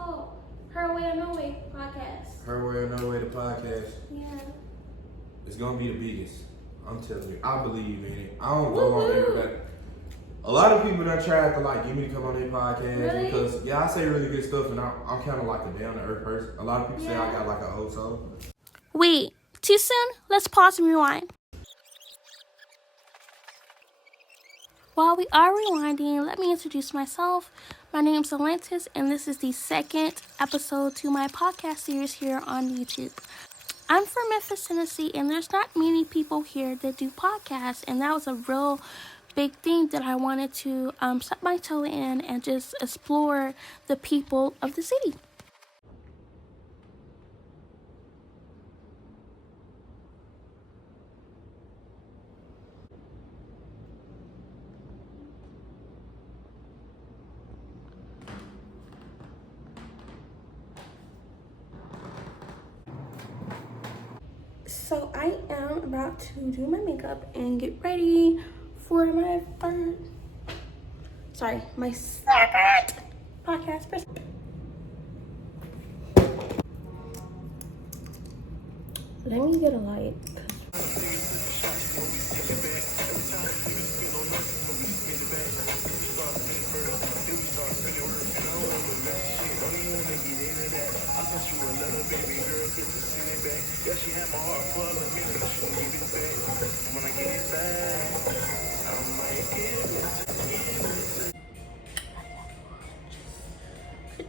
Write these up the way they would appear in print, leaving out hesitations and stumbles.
called? Her Way or No Way podcast. Her Way or No Way, the podcast. Yeah. It's gonna be the biggest. I'm telling you, I believe in it. I don't go on everybody. A lot of people that try to like get me to come on their podcast Really? because I say really good stuff and I'm kind of like a down to earth person. A lot of people say I got like an old soul. Wait, too soon? Let's pause and rewind. While we are rewinding, let me introduce myself. My name is Alantis, and this is the second episode to my podcast series here on YouTube. I'm from Memphis, Tennessee, and there's not many people here that do podcasts, and that was a real big thing that I wanted to step my toe in and just explore the people of the city. So I am about to do my makeup and get ready for my second podcast. Let me get a light.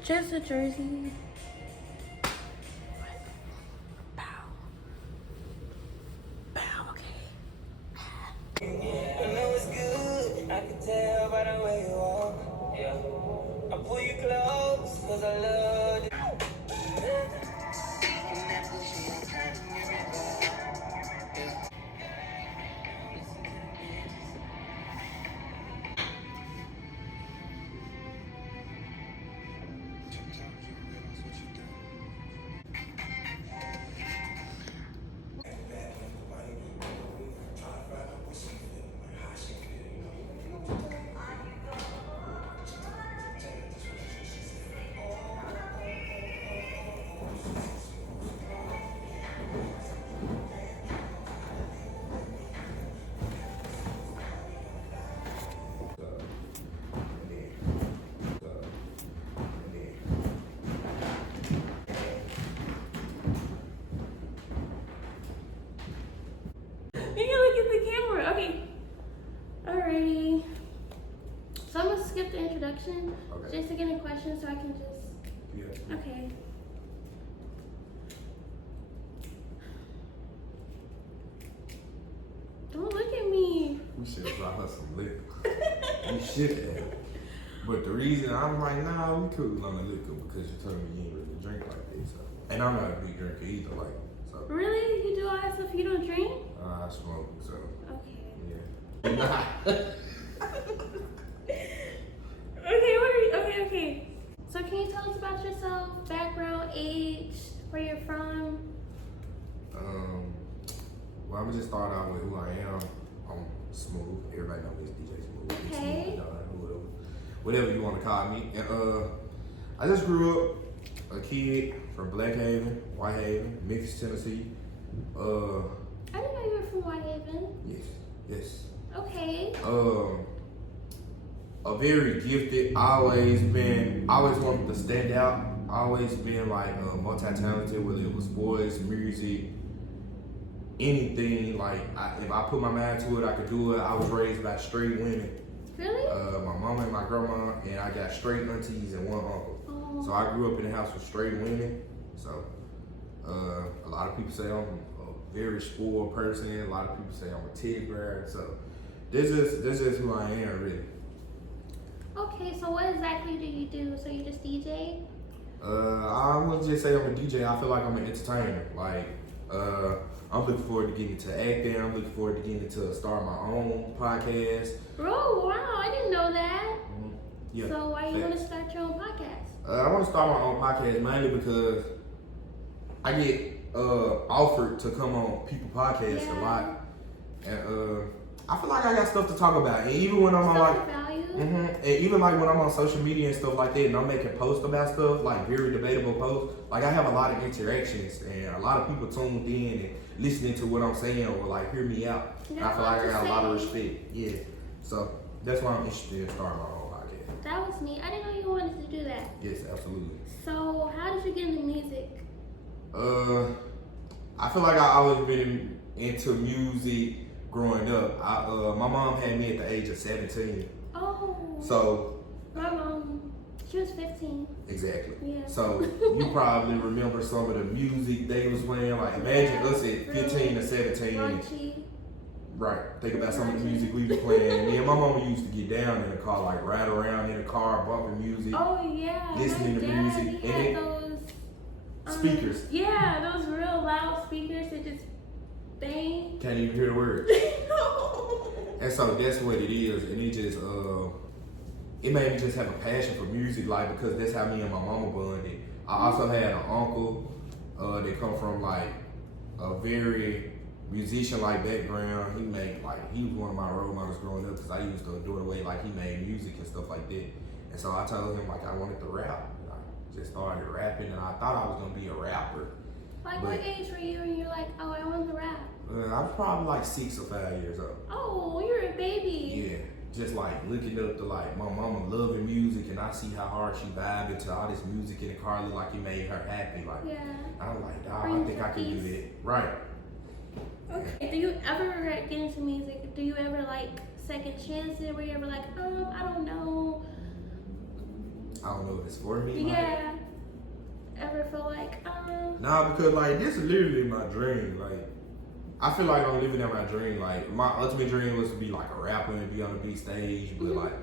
Just a jersey. Bow. Bow, okay. I know it's good, I can tell by the way you walk. Yeah. I pull you close, cause I love you. You can look at the camera. Okay. Alrighty. So I'm gonna skip the introduction just to get in questions so I can just. Yeah. Okay. Don't look at me. We should have brought her some liquor. We should have. But the reason I'm like, nah, we cool on the liquor because you told me you ain't really drink like this. So. And I'm not a big drinker either, like. So. Really? You do all that stuff? You don't drink? I smoke, so. Okay. Yeah. Okay. So can you tell us about yourself, background, age, where you're from? Well, I'm gonna just start out with who I am. I'm Smooth. Everybody knows me as DJ Smooth. Okay. Smooth, whatever you want to call me. And I just grew up a kid from Black Haven, White Haven, Memphis, Tennessee. I didn't know you were from Whitehaven. Yes. Okay. A very gifted, always wanted to stand out, always been like multi-talented, whether it was sports, music, anything. Like if I put my mind to it, I could do it. I was raised by straight women. Really? My mama and my grandma, and I got straight aunties and one uncle. Oh. So I grew up in a house with straight women. So a lot of people say I'm a very spoiled person. A lot of people say I'm a teddy bear. So this is who I am, really. Okay, so what exactly do you do? So you just DJ? I wouldn't just say I'm a DJ. I feel like I'm an entertainer. Like, I'm looking forward to getting into acting. I'm looking forward to getting to start my own podcast. Oh, wow, I didn't know that. Yeah. So why you want to start your own podcast? I want to start my own podcast mainly because I get offered to come on people podcasts a lot, and I feel like I got stuff to talk about. And even when I'm on like value. And even like when I'm on social media and stuff like that, and I'm making posts about stuff, like very debatable posts, like I have a lot of interactions, and a lot of people tuned in and listening to what I'm saying or like hear me out. And I feel like I got a lot of respect. Yeah. So that's why I'm interested in starting my own podcast. That was neat. I didn't know you wanted to do that. Yes, absolutely. So how did you get into music? I feel like I always been into music growing up. My mom had me at the age of 17. Oh. So. My mom, she was 15. Exactly. Yeah. So you probably remember some of the music they was playing. Like imagine us at 15 to 17. Raunchy. Right. Think about some of the music we was playing. Me and my mama used to get down in the car, like ride around in the car, bumping music. Oh yeah. Listening to music. He And had then those speakers. Yeah, those real loud speakers that just bang. Can't even hear the words. And so that's what it is. And it just it made me just have a passion for music, like because that's how me and my mama bonded. I also had an uncle that come from like a very musician-like background. He was one of my role models growing up because I used to do the way like he made music and stuff like that. And so I told him like I wanted to rap. I just started rapping, and I thought I was gonna be a rapper. Like what age were you when you're like, oh, I want to rap? I was probably like 6 or 5 years old. Oh, you're a baby. Yeah. Just like looking up to like my mama loving music, and I see how hard she vibing to all this music in the car, look like it made her happy. Like yeah. I'm like, dog, I think I can do that. Right. Okay. Do you ever regret getting into music? Do you ever like second chance it? Where you ever like, I don't know. I don't know if it's for me. Yeah. Ever feel like, Nah, because like this is literally my dream. Like I feel like I'm living out my dream. Like my ultimate dream was to be like a rapper and be on the big stage, but like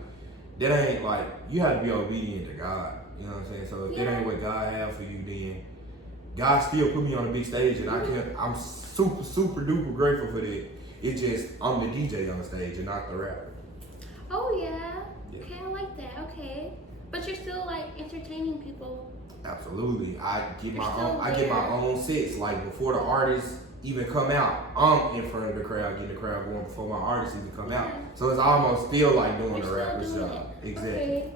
that ain't like you have to be obedient to God. You know what I'm saying? So if that ain't what God have for you, then God still put me on the big stage, and I'm super, super duper grateful for that. It's just I'm the DJ on the stage and not the rapper. Oh yeah. Okay, I like that. Okay, but you're still like entertaining people. Absolutely. I get my own sets. Like before the artists even come out, I'm in front of the crowd, getting the crowd going before my artists even come out. So it's almost still like doing the rapper's job. Exactly. Okay.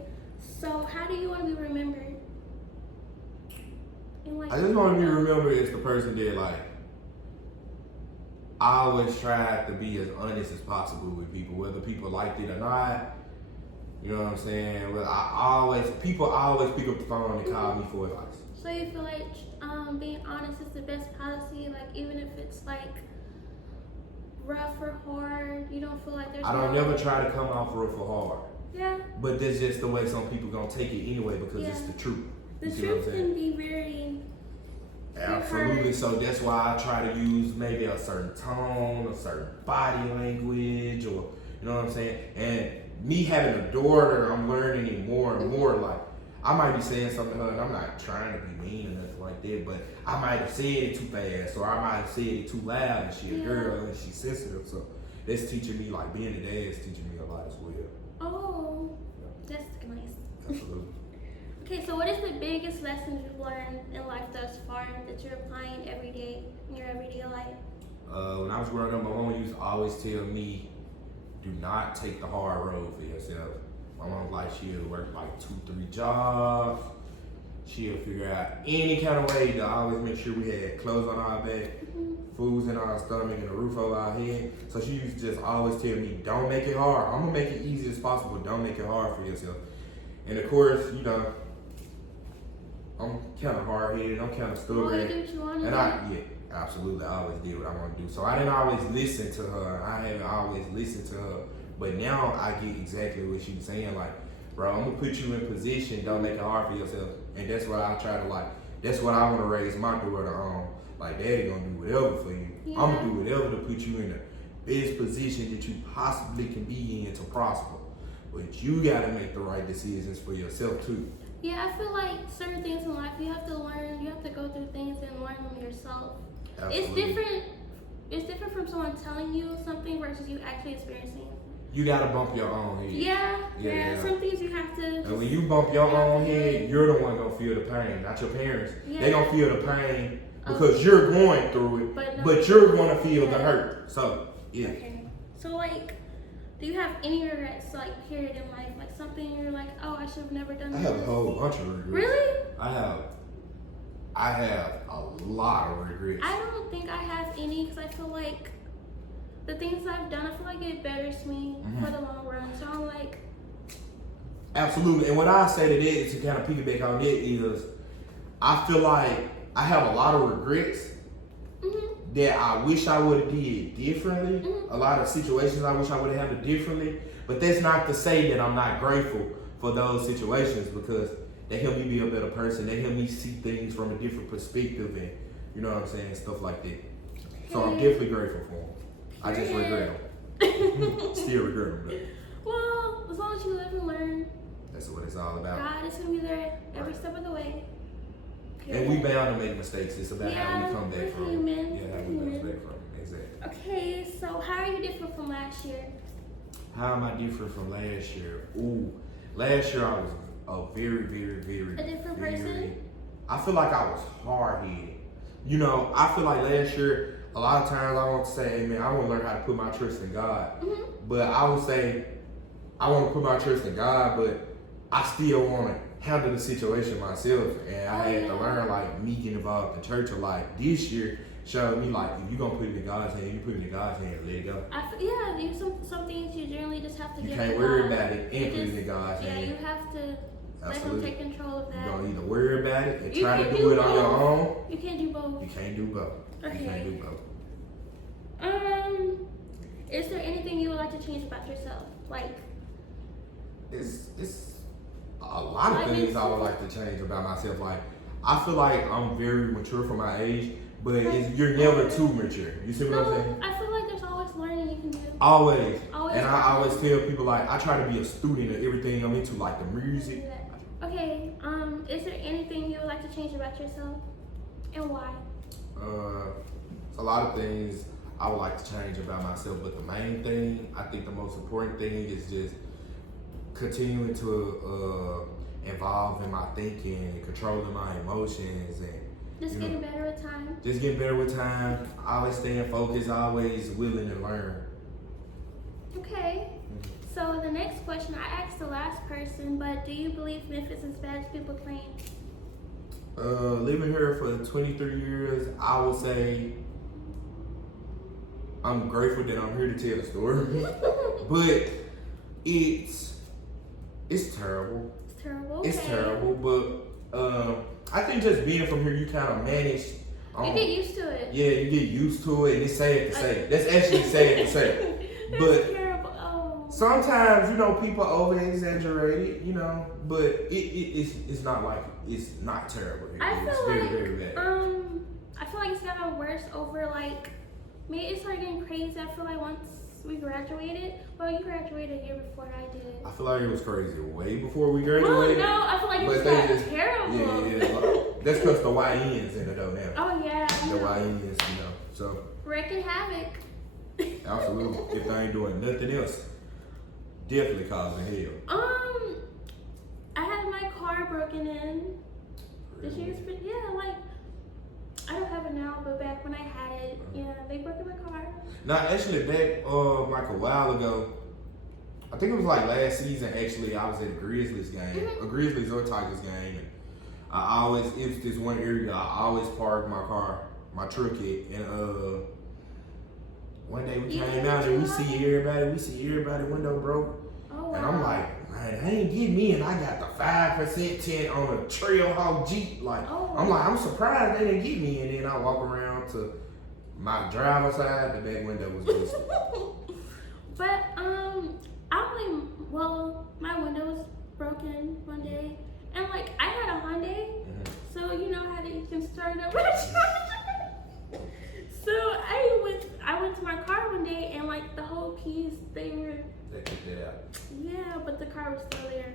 So how do you want to be remembered? I just want to be remembered as the person that like I always tried to be as honest as possible with people, whether people liked it or not. You know what I'm saying? But people always pick up the phone and call me for advice. So you feel like being honest is the best policy? Like even if it's like rough or hard, you don't feel like there's I don't never try to come off rough or hard. Yeah. But that's just the way some people gonna take it anyway because it's the truth. The truth can be very absolutely. So that's why I try to use maybe a certain tone, a certain body language, or you know what I'm saying? And me having a daughter, I'm learning it more and more. Like I might be saying something to her, and I'm not trying to be mean or nothing like that, but I might have said it too fast, or I might have said it too loud, and she's a girl and she's sensitive. So that's teaching me, like being a dad is teaching me a lot as well. Oh, that's nice. Absolutely. Okay, so what is the biggest lesson you've learned in life thus far that you're applying every day in your everyday life? When I was growing up, my mom used to always tell me, do not take the hard road for yourself. My mom's like, she'll work like 2-3 jobs. She'll figure out any kind of way to always make sure we had clothes on our back, foods in our stomach, and a roof over our head. So she used to just always tell me, don't make it hard. I'm gonna make it easy as possible. Don't make it hard for yourself. And of course, you know, I'm kind of hard-headed. I'm kind of stubborn. You do what you want to And absolutely, I always did what I want to do. So I didn't always listen to her. I haven't always listened to her. But now I get exactly what she was saying. Like, bro, I'm gonna put you in position. Don't make it hard for yourself. And that's what I try to like. That's what I want to raise my daughter on. Like, Daddy gonna do whatever for you. Yeah. I'm gonna do whatever to put you in the best position that you possibly can be in to prosper. But you gotta make the right decisions for yourself too. Yeah, I feel like certain things in life you have to learn. You have to go through things and learn them yourself. Absolutely. It's different from someone telling you something versus you actually experiencing. You gotta bump your own head. Yeah. Some things you have to. And when you bump your own head, you're the one gonna feel the pain, not your parents. Yeah. They gonna feel the pain because you're going through it, but you're gonna feel the hurt. So yeah. Okay. So like, Do you have any regrets, like, period in life? Like, something you're like, oh, I should have never done I this? have a whole bunch of regrets. Really? I have a lot of regrets. I don't think I have any because I feel like the things I've done, I feel like it betters me for the long run. So I'm like... Absolutely. And what I say to that is to kind of piggyback on that is I feel like I have a lot of regrets that I wish I would have did differently. A lot of situations I wish I would have handled differently. But that's not to say that I'm not grateful for those situations because they help me be a better person. They help me see things from a different perspective and, you know what I'm saying, stuff like that. So I'm definitely grateful for them. I just regret them. Still regret them, though. Well, as long as you live and learn. That's what it's all about. God is going to be there every step of the way. And we bound to make mistakes. It's about how we come back from it. Human. Yeah, how we come back from it. Exactly. Okay, so how are you different from last year? How am I different from last year? Ooh, last year I was a very A different person? I feel like I was hard-headed. You know, I feel like last year, a lot of times I want to say, hey man, I want to learn how to put my trust in God. But I would say, I want to put my trust in God, but I still want to handle the situation myself. And I had to learn, like, me getting involved in church a lot this year showed me, like, if you're going to put it in God's hand, you put it in God's hand and let it go. Some things you generally just have to You give can't to worry God. about it and put it in God's hand. Yeah, you have to let him take control of that. You don't either worry about it and You try to can't do do it on your both. own. You can't do both. You can't do both. Okay. You can't do both. Is there anything you would like to change about yourself? Like, It's a lot of things I would like to change about myself. Like, I feel like I'm very mature for my age, but you're never too mature. You see what I'm saying? I feel like there's always learning you can do. Always. And I always tell people, like, I try to be a student of everything I'm into, like the music. Okay, is there anything you would like to change about yourself? And why? It's a lot of things I would like to change about myself, but the main thing, I think the most important thing is just continuing to evolve in my thinking and controlling my emotions and just getting better with time. Just getting better with time. Always staying focused, always willing to learn. Okay. So the next question, I asked the last person, but do you believe Memphis is as bad as people claim? Living here for 23 years, I would say I'm grateful that I'm here to tell the story. But it's terrible. It's terrible. Okay. It's terrible, but I think just being from here, you kind of manage. You get used to it. Yeah, you get used to it, and it's sad to say. That's actually sad to say. But terrible. Oh. Sometimes, you know, people over exaggerate it, you know, but it's not like it's not terrible. It's very bad. I feel like it's gotten worse over like maybe it started getting crazy. I feel like once we graduated. Well, you graduated a year before I did. I feel like it was crazy way before we graduated. Oh no, I feel like it just got terrible. Yeah. That's because the YNs in it though now. Oh yeah. The YNs, you know. So. Wrecking havoc. Absolutely. If they ain't doing nothing else, definitely causing hell. I had my car broken in. Really? Like I don't have it now, but back when I had it, yeah, they broke in my car. Now, actually, back like a while ago, I think it was like last season. Actually, I was at a Grizzlies game, a Grizzlies or Tigers game, and it was this one area I always parked my truck at, and one day we came out and we see everybody window broke. Oh, wow. And I'm like, man, they ain't get me, and I got the 5% tint on a Trailhawk Jeep. Like, I'm surprised they didn't get me. And then I walk around to my driver's side, the back window was busted. But my window was broken one day, and like I had a Hyundai, so you know how you can start it up. So I went to my car one day, and like the whole keys they kicked it out. Yeah, but the car was still there.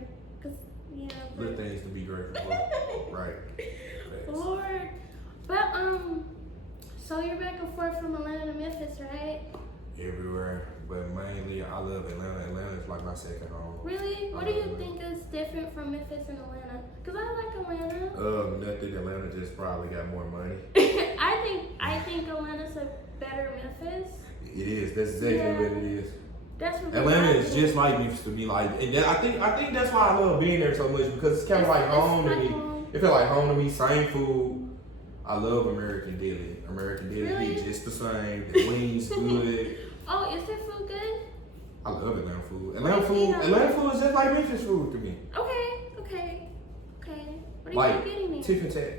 Good things to be grateful for. Right. Lord. But so you're back and forth from Atlanta to Memphis, right? Everywhere, but mainly I love Atlanta. Atlanta is like my second home. Really? What do you think is different from Memphis and Atlanta? Because I like Atlanta. Nothing. Atlanta just probably got more money. I think Atlanta's a better Memphis. It is. That's exactly what it is. That's what Atlanta is just like Memphis to me. Like, and I think that's why I love being there so much because it's kind of like home to me. It feel like home to me. Same food. I love American Deli. American Deli Really? is just the same. The wings good. Oh, is their food good? I love Atlanta food. Atlanta food is just like Memphis food to me. Okay. What are Like you getting me? Tiff and Tat.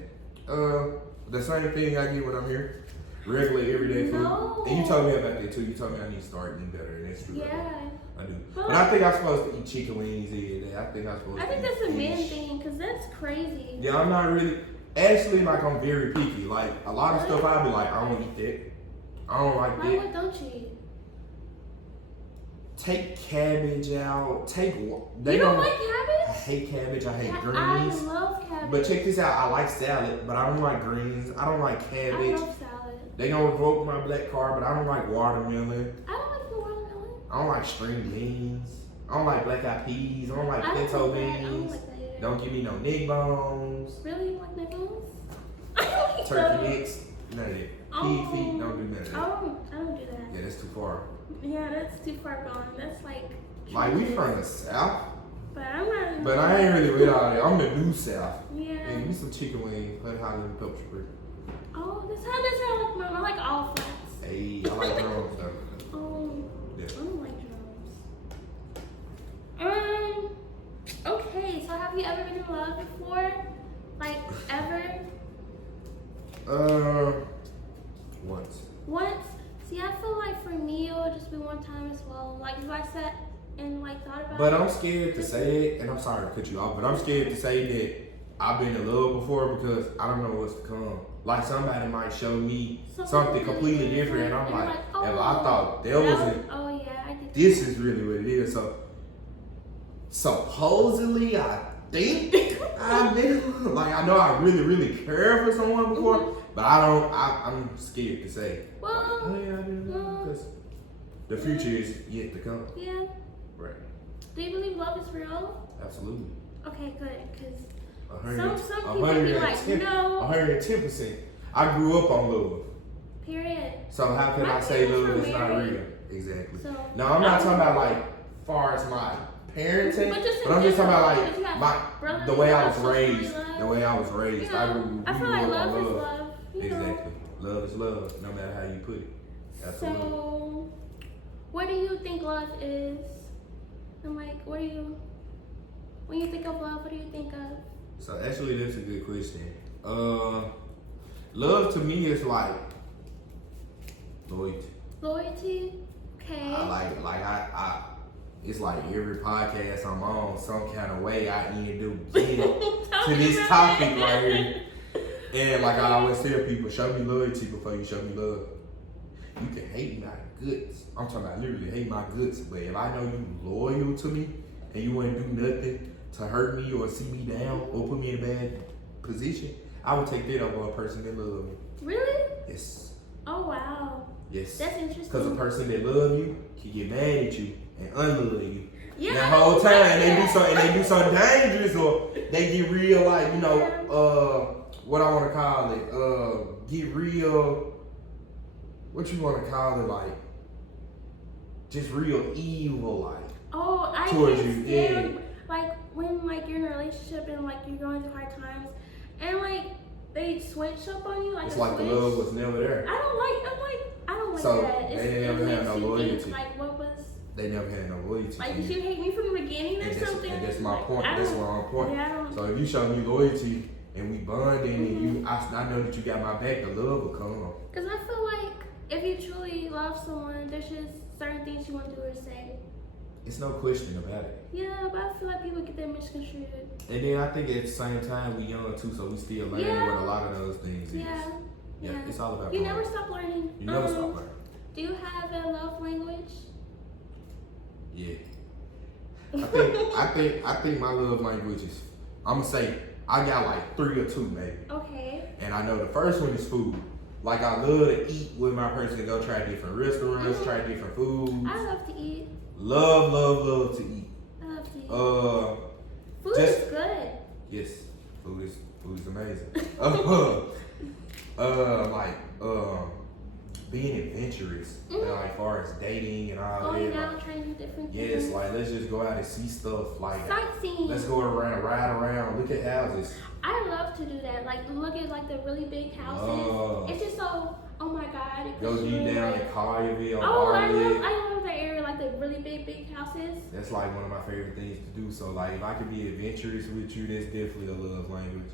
The same thing I get when I'm here. Regular everyday food. No. And you told me about that too. You told me I need to start eating better, and that's true. Yeah. I do. But I think I'm supposed to eat chicken wings every day. I think I'm supposed I to think eat that's a man fish. thing, because that's crazy. Yeah, I'm not really. Actually, like, I'm very picky. Like, a lot of stuff I'll be like, I don't eat that. I don't like Why? that. What don't you eat? Take cabbage out. You don't like I cabbage? hate cabbage. I hate I greens. love cabbage. But check this out. I like salad, but I don't like greens. I don't like I cabbage. love salad. They gonna revoke my black card, but I don't like watermelon. I don't like the watermelon. I don't like string beans. I don't like black eyed peas. I don't like I don't pinto like that. I don't beans. like that either. Don't give me no neck bones. Really? You like nickels? Turkey necks. None of that. Pig Oh. feet. Don't do none of I that. don't do that. Yeah, that's too far. Yeah, that's too far gone. That's like. Like, we from the South. But I'm not. But I ain't really with all that. I'm the new South. Yeah. Hey, give me some chicken wings, honey holly pepper spray. Oh, that's how this sound like mom. I like all flats. Hey, I like drums though. Oh, Yeah. I don't like drums. Okay, so have you ever been in love before? Like, ever? Once. Once? See, I feel like for me, it would just be one time as well. Like, if I sat and, like, thought about But it. I'm scared to say it, and I'm sorry to cut you off, but I'm scared to say that I've been in love before because I don't know what's to come. Like, somebody might show me something completely different, and I'm you're like, oh, if I thought that wasn't, oh, yeah, I did. this is really what it is. So, supposedly, I think I've been, like, I know I really, really care for someone before, but I'm scared to say. Well, like, oh, yeah, I've been in love because the future is yet to come. Yeah. Right. Do you believe love is real? Absolutely. Okay, good, because 100, some people be like, 110, no. 110%. I grew up on love. Period. So how can My I say parents love were is not married. real? Exactly. So, No, I'm not talking about like far as my parenting, But just in but I'm just talking about general, you like have my brothers the way I and was sisters raised. you love. The way I was raised. You know, I feel like love is love. You know. Exactly. Love is love, no matter how you put it. Absolutely. So, what do you think love is? And like, when you think of love, what do you think of? So actually, that's a good question. Love to me is like loyalty. Loyalty? Okay. I it's like every podcast I'm on, some kind of way I end up getting to this topic right here. And like I always tell people, show me loyalty before you show me love. You can hate my guts. I'm talking about literally hate my guts, but if I know you loyal to me and you wouldn't do nothing to hurt me or see me down or put me in a bad position, I would take that over a person that love me. Really? Yes. Oh wow. Yes. That's interesting. Because a person that love you can get mad at you and unlove you. Yeah. The whole time they do something dangerous or they get real like, you know, what I want to call it, get real, what you want to call it, like, just real evil, like. Oh, I towards can't you, stand yeah. like when like you're in a relationship and like you're going through hard times and like they switch up on you like It's a like switch. the love was never there. I don't like So, that. they never had no makes you loyalty. think, like what was They never had no loyalty. like to did you. you hate me from the beginning or And something? that's my point. I That's don't- what I'm point. Yeah, I don't. So if you show me loyalty and we bonding and I know that you got my back, the love will come. Because I feel like if you truly love someone, there's just certain things you want to do or say. It's no question about it. Yeah, but I feel like people get that misconstrued. And then I think at the same time we young too, so we still learning Yeah. what a lot of those things is. Yeah. Yeah, it's all about You growing. never stop learning. You never stop learning. Do you have a love language? Yeah. I think my love language is, I'm gonna say I got like 3 or 2 maybe. Okay. And I know the first one is food. Like I love to eat with my person, go try different restaurants, try different foods. I love to eat. Love to eat. I love to eat. Food just- is good. Yes, food is amazing. being adventurous, like far as dating and all that. Going out, trying to do different things. Yes, like let's just go out and see stuff. Like sightseeing. Let's go around, ride around, look at houses. I love to do that. Like look at like the really big houses. It's just so. Oh my God! It go deep down in Collierville. Oh, I love that area. Like the really big houses. That's like one of my favorite things to do. So like if I could be adventurous with you, that's definitely a love language.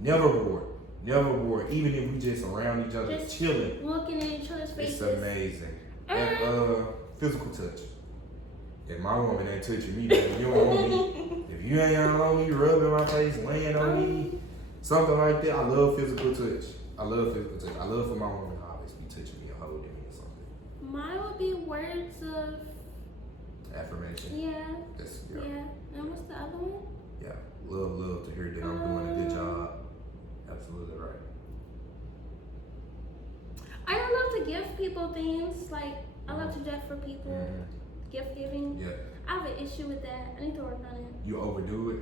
Never bored. Even if we just around each other, just chilling, looking at each other's faces. It's amazing. And physical touch. If my woman ain't touching me, then you don't want me. If you ain't on me, rubbing my face, laying on me, something like that. I love physical touch. I love for my woman to always be touching me or holding me or something. Mine would be words of affirmation. Yeah. Yeah. And what's the other one? Yeah. Love to hear that I'm doing a good job. Absolutely right. I don't love to give people things. Like I love to gift for people. Gift giving. Yeah. I have an issue with that. I need to work on it. You overdo it.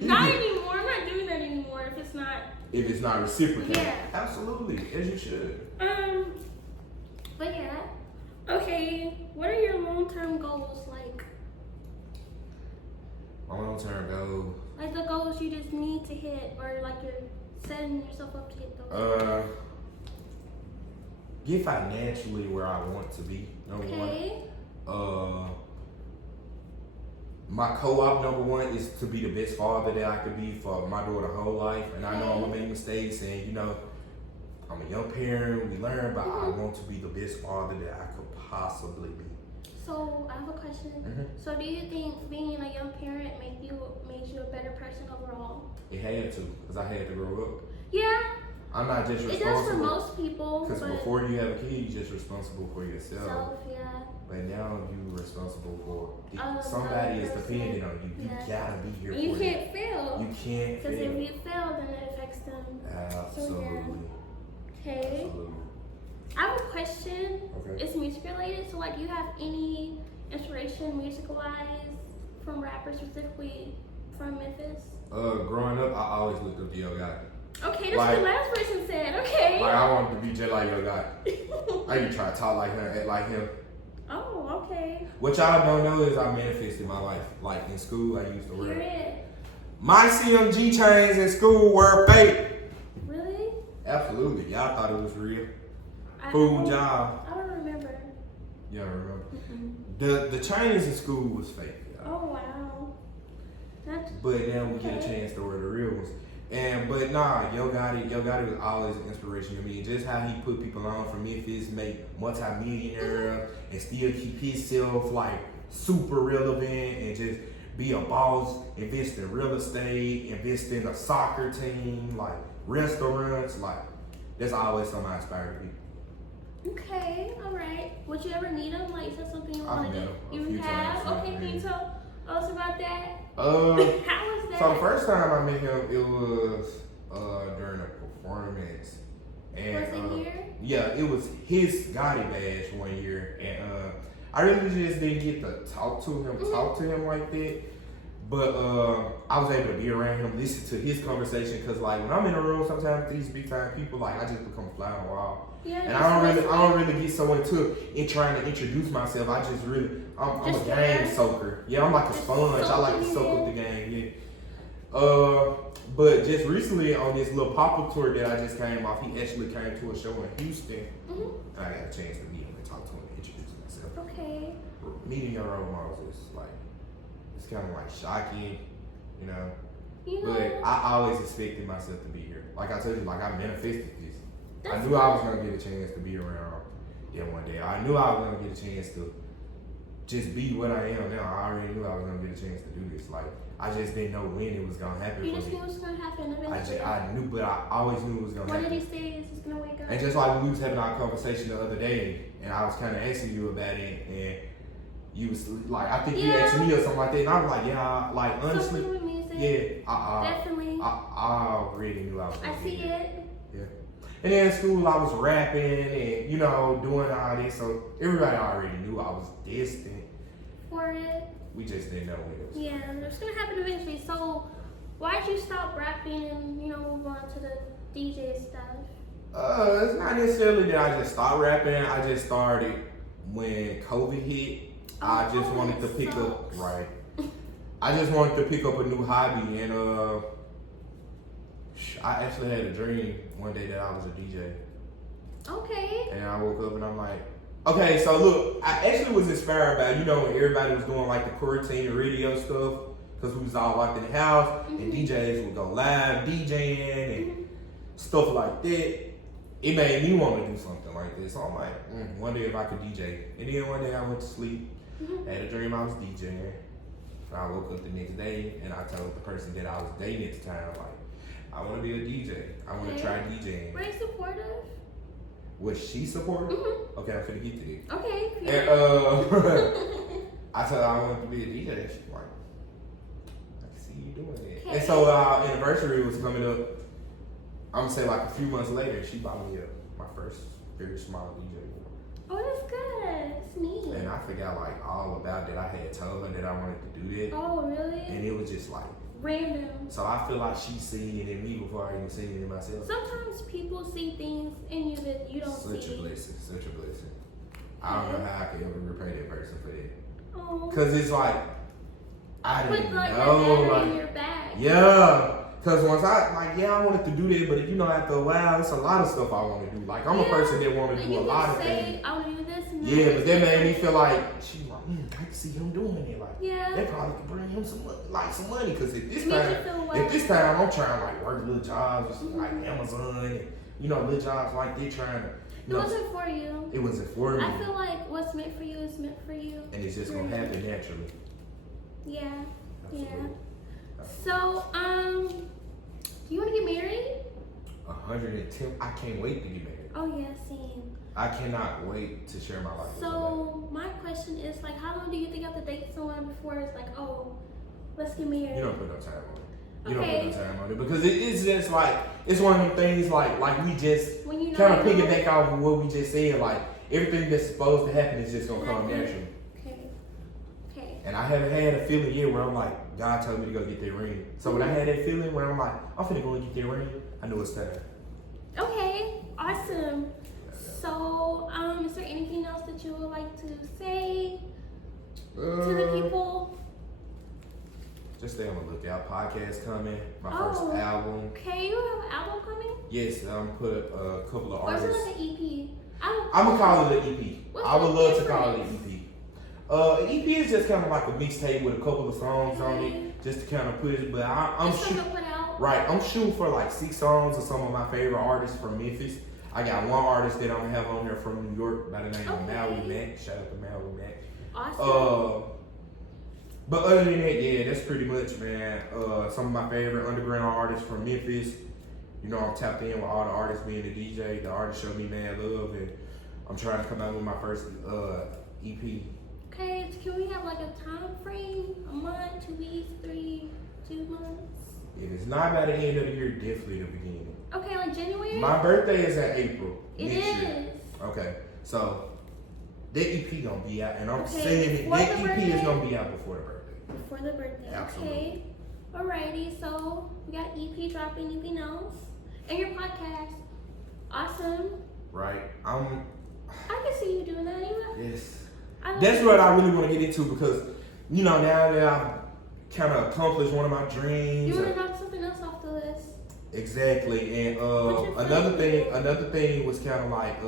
Not anymore. I'm not doing that anymore. If it's not reciprocated. Yeah. Absolutely, as you should. But yeah. Okay. What are your long-term goals like? My long-term goal. Like the goals you just need to hit, or like you're setting yourself up to hit those. Get financially where I want to be. Number one. My co-op number one is to be the best father that I could be for my daughter whole life. And I know I'm gonna make mistakes, and you know, I'm a young parent, we learn, but I want to be the best father that I could possibly be. So I have a question. So do you think being a young parent made you a better person overall? It had to, because I had to grow up. Yeah. I'm not just responsible. It does for most people. Because before you have a kid, you're just responsible for yourself. Yeah. But now you're responsible for somebody is dependent on you. You gotta be here for them. You can't fail. You can't fail. Because if you fail, then it affects them. Absolutely. Okay. Absolutely. I have a question. Okay. It's music related. So like, do you have any inspiration music-wise from rappers, specifically from Memphis? Growing up, I always looked up to Yo Gotti. Okay, that's what the last person said. Okay. Like I wanted to be just like Yo Gotti. I even try to talk like him, act like him. Oh, okay. What y'all don't know is I manifested my life. Like in school, I used to wear it. My CMG chains in school were fake. Really? Absolutely. Y'all thought it was real. Fool job. I don't remember. Y'all remember? The chains in school was fake. Y'all. Oh wow. But now we get a chance to wear the real ones. But nah, Yo Gotti was always an inspiration to me. Just how he put people on from Memphis, make multi-millionaire, and still keep himself like super relevant, and just be a boss, invest in real estate, invest in a soccer team, like restaurants, like that's always something I aspire to be. Okay, all right. Would you ever need them? Like, is that something you want to do? You have? Okay, can you tell us about that? How was that? So the first time I met him, it was during a performance. And, was it here? Yeah, it was his Gotti badge one year, and I really just didn't get to talk to him like that. But I was able to be around him, listen to his conversation, because like when I'm in a room, sometimes with these big time people, like I just become a fly on the wall. Yeah, and I don't really get so into it trying to introduce myself. I just really, I'm a game soaker. Yeah, I'm like a sponge. I like to soak up the game. Yeah. But just recently on this little pop-up tour that I just came off, he actually came to a show in Houston. And I got a chance to meet him and talk to him and introduce myself. Okay. Meeting your role models is like, it's kind of like shocking, you know. But I always expected myself to be here. Like I told you, like I manifested this. I knew I was gonna get a chance to be around them one day. I knew I was gonna get a chance to just be what I am now. I already knew I was gonna get a chance to do this. Like I just didn't know when it was gonna happen. You just knew it was gonna happen eventually. I knew, but I always knew it was gonna happen. One of these days, it's gonna wake up. And just like when we was having our conversation the other day, and I was kind of asking you about it, and you was like, I think you asked me or something like that, and I was like, yeah, like honestly, something with music. Yeah, definitely. I already knew I was. I see it. Yeah. And then in school, I was rapping and, you know, doing all this. So everybody already knew I was destined for it. We just didn't know when it was. Yeah, it's going to happen eventually. So Why'd you stop rapping and, move on to the DJ stuff? It's not necessarily that I just stopped rapping. I just started when COVID hit. I just wanted to pick up, right. I just wanted to pick up a new hobby, and I actually had a dream one day that I was a DJ. Okay. And I woke up and I'm like, okay, so look, I actually was inspired by, when everybody was doing like the quarantine radio stuff, because we was all locked in the house, and DJs would go live DJing and stuff like that. It made me want to do something like this. So I'm like, one day if I could DJ. And then one day I went to sleep, had a dream I was DJing. And I woke up the next day and I told the person that I was dating at the time, like, I want to be a DJ. I want to try DJing. Were you supportive? Was she supportive? Okay, I'm finna get to it. Okay. And I told her I wanted to be a DJ. She's like, I can see you doing it. Okay. And so our anniversary was coming up. I'm gonna say like a few months later, she bought me my first very small DJ. Oh, that's good. It's neat. And I forgot like all about that. I had told her that I wanted to do that. Oh, really? And it was just like random. So I feel like she's seen it in me before I even seen it in myself. Sometimes people see things in you that you don't see. Such a blessing. I don't know how I could ever repay that person for that. Oh. Cause it's like I didn't like know. Like, in your bag. Yeah. Cause once I wanted to do that, but after a while, it's a lot of stuff I want to do. Like I'm a person that want to do a lot of things. I want to do this and Yeah, that. but that made me feel like she's like, I can see him doing it. Like, yeah, that probably could bring him some money. Cause at this time, I'm trying to like work little jobs like Amazon and little jobs like they trying to. It wasn't for you. It wasn't for me. I feel like what's meant for you is meant for you. And it's just gonna happen naturally. Yeah. Absolutely. Yeah. So, do you want to get married? 110. I can't wait to get married. Oh yeah, same. I cannot wait to share my life. So my question is like, how long do you think you have to date someone before it's like, oh, let's get married? You don't put no time on it. You Okay. don't put no time on it because it's just like it's one of them things like we just When kind of piggyback off of what we just said. Like everything that's supposed to happen is just gonna come naturally. Okay. And I haven't had a feeling yet where I'm like, God told me to go get that ring. So when I had that feeling where I'm like, I'm finna go and get that ring, I knew it's time. Okay. Awesome. So, is there anything else that you would like to say to the people? Just stay on the lookout. Podcast coming. My first Oh. album. Okay, you have an album coming? Yes, I'm put a couple of Or is it artists. like an EP? I'm gonna call it an EP. What's I would the love to call it an difference? EP. An EP is just kind of like a mixtape with a couple of songs on Okay. it, just to kind of put it. But I'm Just shooting. something to put out? Right, I'm shooting for like 6 songs of some of my favorite artists from Memphis. I got one artist that I'm gonna have on there from New York by the name of Maui Mac. Shout out to Maui Mac. Awesome. But other than that, yeah, that's pretty much, man. Some of my favorite underground artists from Memphis. I'm tapped in with all the artists being a DJ. The artists show me mad love, and I'm trying to come out with my first EP. Okay, can we have like a time frame? A month, 2 weeks, 2 months? If it's not by the end of the year, definitely the beginning. Okay, like January? My birthday is in April It next is. year. Okay, so that EP gonna be out, and I'm Okay, saying it. before That the EP is birthday? gonna be out before the birthday. Before the birthday. Absolutely. Okay. Alrighty, so we got EP drop. Anything else? And your podcast. Awesome. Right. I can see you doing that. Yes. I That's what I really want to get into because, now that I've kind of accomplished one of my dreams. You want to knock something else off the list? Exactly. And another thing was kind of like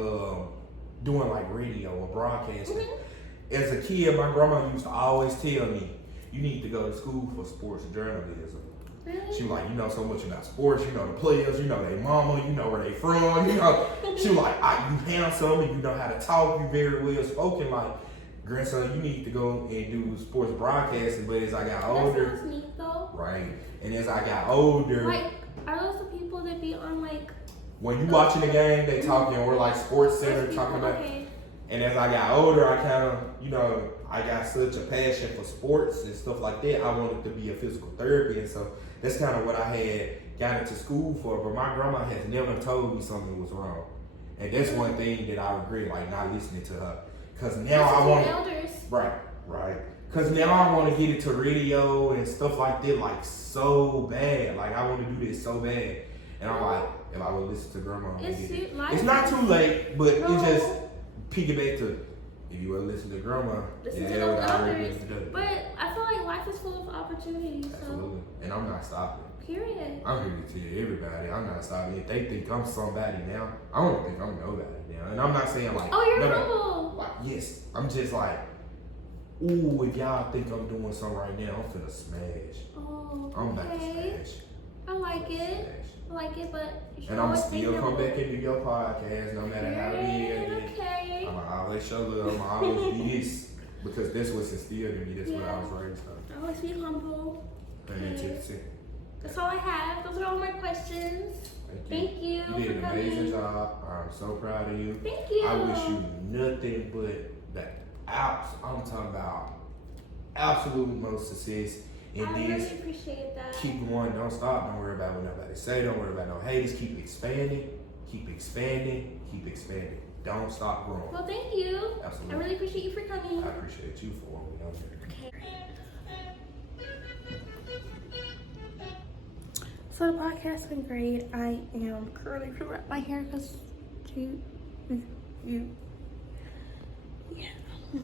doing like radio or broadcasting. Mm-hmm. As a kid, my grandma used to always tell me, you need to go to school for sports journalism. Really? She was like, you know so much about sports, you know the players, you know their mama, you know where they from, She was like, you handsome and you know how to talk, you very well spoken. Like, grandson, you need to go and do sports broadcasting. But as I got older, That sounds neat though. right, and as I got older, Like, are those the people that be on like? when you watching the game, they talking, or like Sports Center those talking people? about. Okay. And as I got older, I kind of, I got such a passion for sports and stuff like that. I wanted to be a physical therapy, and so that's kind of what I had got into school for. But my grandma has never told me something was wrong, and that's one thing that I regret, like not listening to her. Cause now I want elders. right. Cause now I want to get into radio and stuff like that, like so bad. Like I want to do this so bad, and I'm like, if I would listen to grandma, I'm gonna get it. It's not too late, but it just piggyback to if you would listen to grandma, Listen to those others. But I feel like life is full of opportunities. Absolutely, and I'm not stopping. Period. I'm here to tell everybody, I'm not stopping. If they think I'm somebody now, I don't think I'm nobody now. And I'm not saying like, oh, you're humble. Like, yes, I'm just like, ooh, if y'all think I'm doing something right now, I'm finna smash. Oh, I'm about to smash. I like it. I like it, but you should and I'm always still come back into your podcast, no matter how it is. Okay. I'm gonna always show love. I'm gonna always be this because that's what's instilled in me. That's what I was raised on. Always be humble. Okay. That's all I have. Those are all my questions. Thank you. You did an amazing job. I'm so proud of you. Thank you. I wish you nothing but the I'm talking about absolute most success in I this. really appreciate that. Keep going. Don't stop. Don't worry about what nobody say. Don't worry about no haters. Keep expanding. Keep expanding. Keep expanding. Don't stop growing. Well, thank you. Absolutely. I really appreciate you for coming. I appreciate you for me. Okay. So the podcast's been great. I am currently figuring out my hair because yeah.